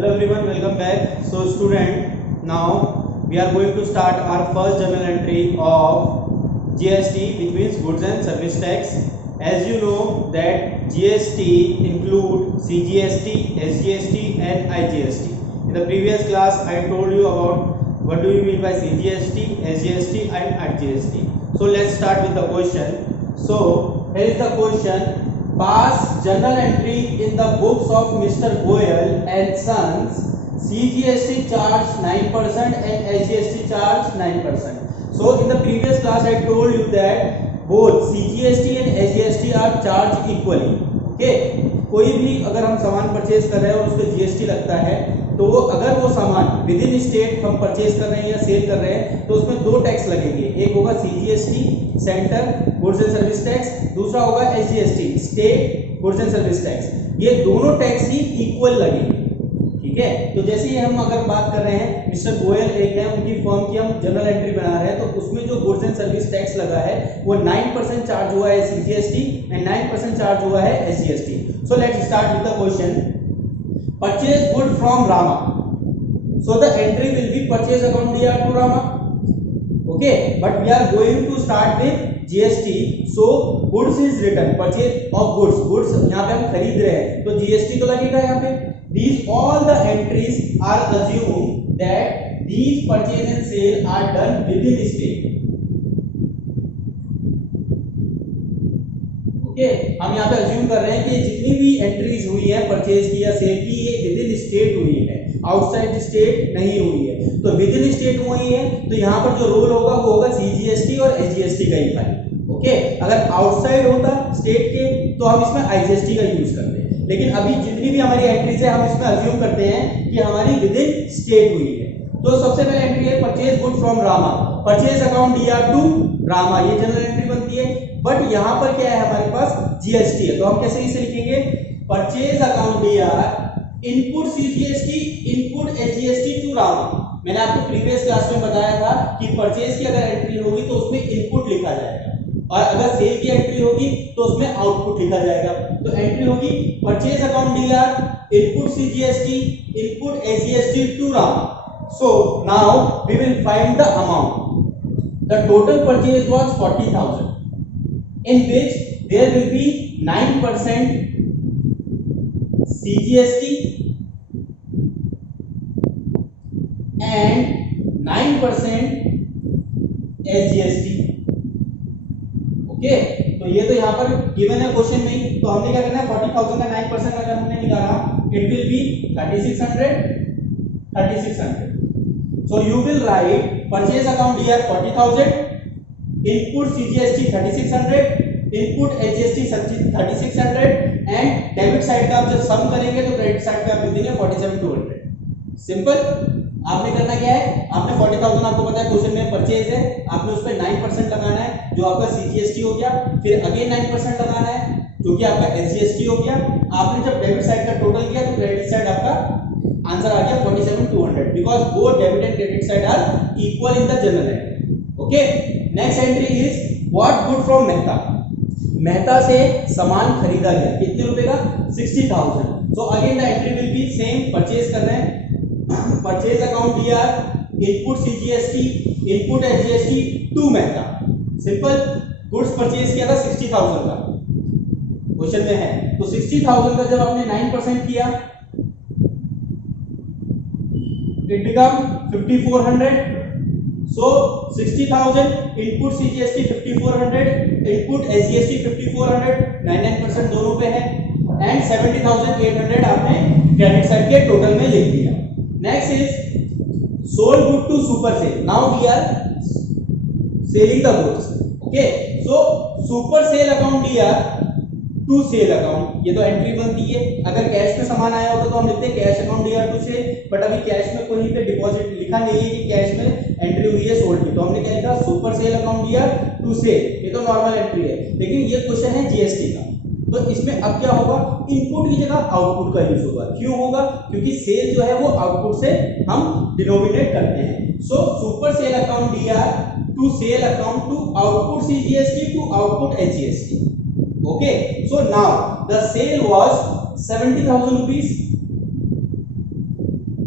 Hello everyone, welcome back. So student, now we are going to start our first journal entry of GST, which means goods and service tax. As you know that GST include CGST, SGST and IGST. In the previous class I told you about what do you mean by CGST, SGST and IGST. So let's start with the question. So here is the question. Pass journal entry in the books of Mr. Goyal and Sons. CGST charge 9% and SGST charge 9%. So in the previous class I told you that both CGST and SGST are charged equally. Okay, कोई भी अगर हम सामान purchase कर रहे हैं और उस पर जीएसटी लगता है तो अगर वो सामान विद इन स्टेट हम परचेज कर रहे हैं या सेल कर रहे हैं तो उसमें दो टैक्स लगेंगे, एक होगा CGST centre goods and service tax, दूसरा होगा SGST state goods and service tax. ये दोनों टैक्स ही इक्वल लगेंगे। ठीक है, तो जैसे ही हम अगर बात कर रहे हैं मिस्टर गोयल एक है, उनकी फर्म की हम जनरल एंट्री बना रहे हैं तो उसमें जो गुड्स एंड सर्विस टैक्स लगा है वो 9% चार्ज हुआ है सीजीएसटी एंड 9% चार्ज हुआ है SGST. So let's start with the question. Purchase good from Rama. So the entry will be purchase account DR to Rama. Okay, but we are going to start with GST. So goods is written, purchase of goods. Goods यहाँ पे हम खरीद रहे हैं तो GST तो लगेगा यहाँ पे. These all the entries are assumed that these purchase and sale are done within state. हम यहाँ पे अज्यूम कर रहे हैं कि जितनी भी एंट्रीज हुई है परचेज की या सेल की ये विद इन स्टेट हुई है, आउटसाइड स्टेट नहीं हुई है। तो विद इन स्टेट हुई है तो यहाँ पर जो रोल होगा वो होगा सीजीएसटी और एसजीएसटी का ही खाली। ओके, अगर आउटसाइड होता स्टेट के तो हम इसमें आईजीएसटी का यूज करते, लेकिन अभी जितनी भी हमारी एंट्रीज है हम इसमें अज्यूम करते हैं कि हमारी विद इन स्टेट हुई है। तो सबसे पहले एंट्री है purchase good from Rama, purchase account DR to Rama, ये जनरल एंट्री बनती है। बट यहाँ पर क्या है हमारे पास जीएसटी है, तो हम कैसे इसे लिखेंगे, purchase account DR input CGST input SGST to Rama. मैंने आपको प्रीवियस क्लास में बताया था कि परचेज की अगर एंट्री होगी तो उसमें इनपुट लिखा जाएगा और अगर सेल की एंट्री होगी तो उसमें आउटपुट लिखा जाएगा। तो एंट्री होगी purchase account DR input CGST input SGST to Rama. So now we will find the amount. The total purchase was 40,000, in which there will be 9% CGST and 9% SGST. Okay, तो ये तो यहाँ पर गिवन है क्वेश्चन में ही, तो हमने क्या करना है 40,000 का 9% अगर हमने निकाला it will be 3600. So you will write purchase account here 40,000, input CGST 3600, input HGST 3600 and debit side का आप जब सम करेंगे तो क्रेडिट साइड पे आप लिख देंगे 47,200। सिंपल। आपने करना क्या है, आपने 40,000 आपको पता है क्वेश्चन में परचेज है, आपने उस पर 9% लगाना है जो आपका CGST हो गया, फिर अगेन 9% लगाना है जो कि आपका SGST हो गया। आपने जब डेबिट साइड का टोटल किया तो क्रेडिट साइड आपका आंसर आ गया 47,200 because both debit and credit side are equal in the journal entry. Okay, next entry is what good from Mehta. Mehta से सामान खरीदा गया कितने रुपए का, 60,000। So again the entry will be same, purchase कर रहे हैं purchase account DR input CGST input SGST to Mehta. Simple, goods purchase किया था 60,000 का क्वेश्चन में है, तो 60,000 का जब आपने 9% किया it become 5,400. So 60,000 input CGST 5,400 input SGST 5,400, 9% दोनों पे है and 70,800 आपने क्रेडिट साइड के टोटल में लिख दिया। Next is sold good to super sale. Now we are selling the goods. Okay, so super sale account DR to sale account, ये तो एंट्री बनती है। अगर कैश में सामान आया होता तो हम लिखते हैं cash account DR to sale, but अभी कैश में कहीं पे डिपॉजिट लिखा नहीं है कि कैश में एंट्री हुई है सोल्ड की, तो हमने क्या लिखा, super sale account DR to sale. ये तो नॉर्मल एंट्री है, लेकिन ये क्वेश्चन है जीएसटी का, तो इसमें अब क्या होगा, इनपुट की जगह आउटपुट का यूज होगा। क्यों होगा, क्योंकि सेल जो है वो आउटपुट से हम डिनोमिनेट करते हैं। So super sale account DR to sale account to output CGST to output HGST. Okay, so now the sale was 70,000 rupees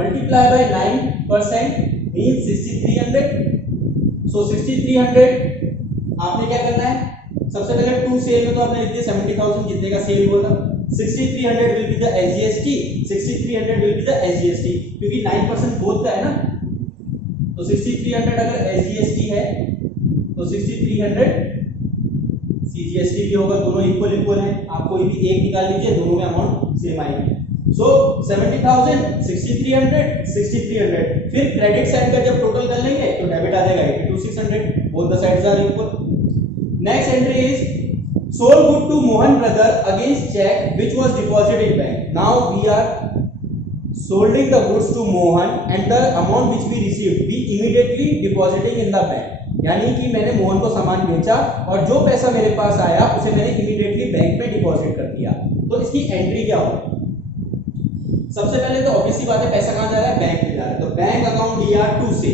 multiply by 9% means 6300. So 6300 आपने क्या करना है, सबसे पहले टू सेल में तो आपने लिख दिया 70,000 कितने का सेल हुआ था, 6300 will be the SGST, 6300 will be the SGST क्योंकि 9% बोथ का है ना, तो 6300 अगर SGST है तो 6300 CGST भी होगा, दोनों इक्वल इक्वल हैं, आप कोई भी एक निकाल लीजिए, दोनों में अमाउंट सेम आएगी। सो 70,000 6300 6300, फिर क्रेडिट साइड का जब टोटल कर लेंगे तो डेबिट आ जाएगा 82,600, both the sides are equal. Next entry is sold good to Mohan brother against check which was deposited in bank. Now we are solding the goods to Mohan and the amount which we received we immediately depositing in the bank. यानी कि मैंने मोहन को सामान बेचा और जो पैसा मेरे पास आया उसे मैंने इमीडिएटली बैंक में डिपॉजिट कर दिया। तो इसकी एंट्री क्या होगी? सबसे पहले तो ऑब्वियसली बात है, पैसा कहां जा रहा है, बैंक में जा रहा है, तो बैंक अकाउंट DR2 से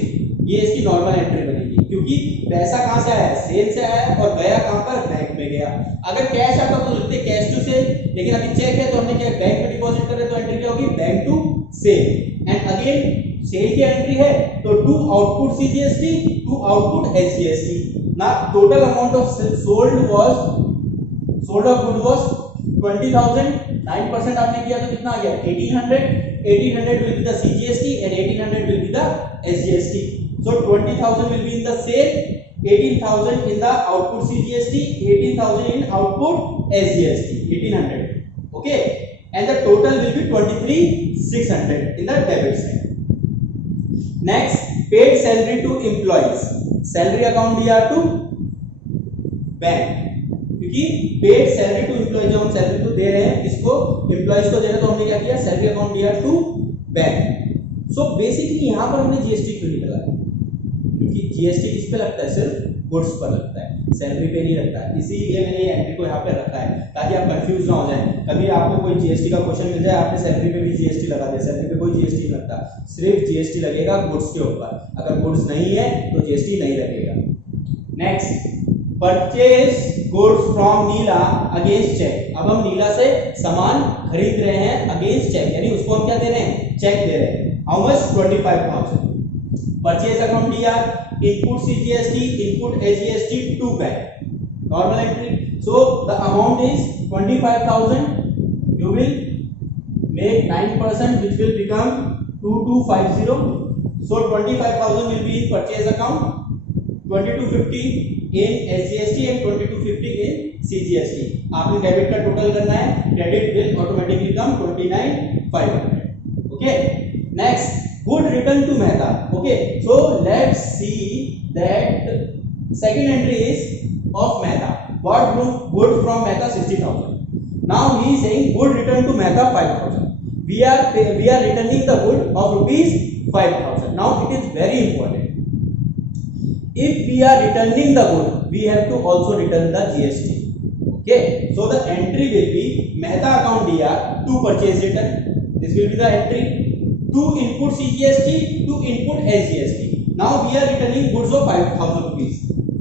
ये इसकी नॉर्मल एंट्री बनेगी क्योंकि पैसा कहां से आया है, सेल से आया है और गया कहां पर, बैंक में गया। अगर कैश आता तो लिखते कैश टू सेल, लेकिन अभी चेक है तो हमने क्या बैंक में डिपॉजिट कर रहे, तो एंट्री क्या होगी, bank to sale. And again sale की एंट्री है तो to output CGST to output SGST। ना total amount of sold of good was 20,000, 9% आपने किया तो कितना आ गया 1800 will be the CGST and 1800 will be the SGST. So 20,000 will be in the sale, 18,000 in the output CGST, 18,000 in output SGST, 1800. Okay, and the total will be 23,600 in the debit side. Next, paid salary to employees, salary account DR2 bank, क्योंकि paid salary to employ जो हम salary को दे रहे हैं इसको employees को दे रहे हैं, तो हमने क्या किया, salary account DR2 bank. So basically यहां पर हमने जीएसटी क्यों निकाला है, क्योंकि जीएसटी किस पे लगता है, सिर्फ गुड्स पर लगता है, सैलरी पे नहीं लगता है, इसीलिए मैंने ये एंट्री को यहाँ पे रखा है ताकि आप कंफ्यूज ना हो जाए। कभी आपको कोई जीएसटी का क्वेश्चन मिल जाए, आपने सैलरी पे भी जीएसटी लगा दिया, सैलरी पे कोई जीएसटी नहीं लगता, सिर्फ जीएसटी लगेगा गुड्स के ऊपर, अगर गुड्स नहीं है तो जीएसटी नहीं लगेगा। Next, purchase goods from Neela against cheque. अब हम नीला से सामान खरीद रहे हैं अगेंस्ट चेक, यानी उसको हम क्या दे रहे हैं, चेक दे रहे हैं। How much, 25,000। Purchase account DR, input CGST, input SGST to bank, normal entry. So the amount is 25,000, you will make 9% which will become 2250. So 25,000 will be in purchase account, 2250 in SGST and 2250 in CGST. आपने debit का total करना है, credit will automatically come 29,500. Okay, next, good return to Mehta. Okay, so let's see that second entry is of Mehta. Bought good from Mehta 60,000. Now he is saying good return to Mehta 5,000. We are returning the good of rupees 5,000. Now it is very important. If we are returning the good, we have to also return the GST. Okay, so the entry will be Mehta account DR to purchase return. This will be the entry to input CGST to input SGST. Now we are returning goods of 5,000 rupees.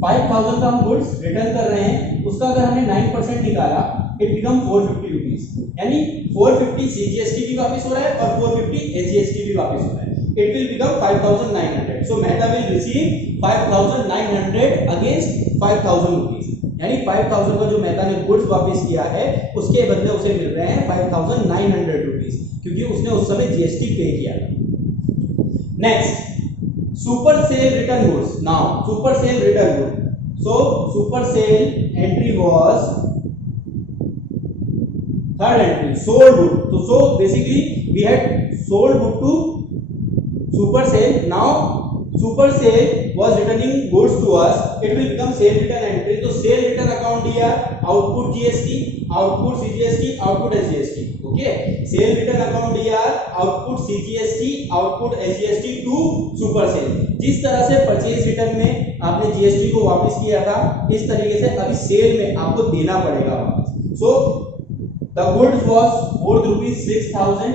5,000 का हम goods return कर रहे हैं, उसका अगर हमने 9% निकाला it become 450 rupees, यानी 450 CGST भी वापस हो रहा है और 450 SGST भी वापस हो रहा है, it will become 5,900. So Mehta will receive 5,900 against 5,000 rupees, यानी 5,000 का जो मेहता ने गुड्स वापस किया है उसके बदले उसे मिल रहे हैं 5,900 रुपीस, क्योंकि उसने उस समय GST पे किया था. Next, super sale return goods. Now super sale return good, so super sale entry was third entry, sold good. So basically we had sold good to super sale. Now super sale was returning goods to us, it will become sale return entry. So sale return account DR, output GST, output CGST, output SGST. Okay, sale return account DR, output CGST, output SGST to super sale. जिस तरह से purchase return में आपने GST को वापस किया था, इस तरीके से अभी सेल में आपको देना पड़ेगा वापस. So the goods was worth rupees 6,000,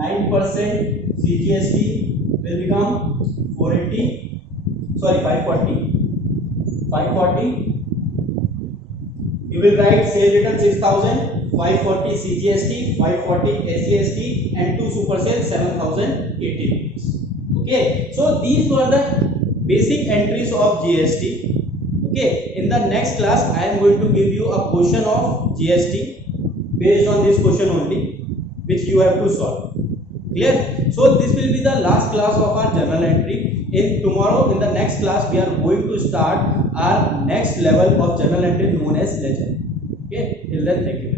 9% CGST will become 480, sorry 540. You will write sale return 6,000, 540 CGST, 540 SGST, and 2 supersell 7080 rupees. Okay, so these were the basic entries of GST. Okay, in the next class I am going to give you a question of GST based on this question only, which you have to solve. Clear? So this will be the last class of our journal entry. In tomorrow, in the next class, we are going to start our next level of journal entry known as ledger. Okay, till then, thank you.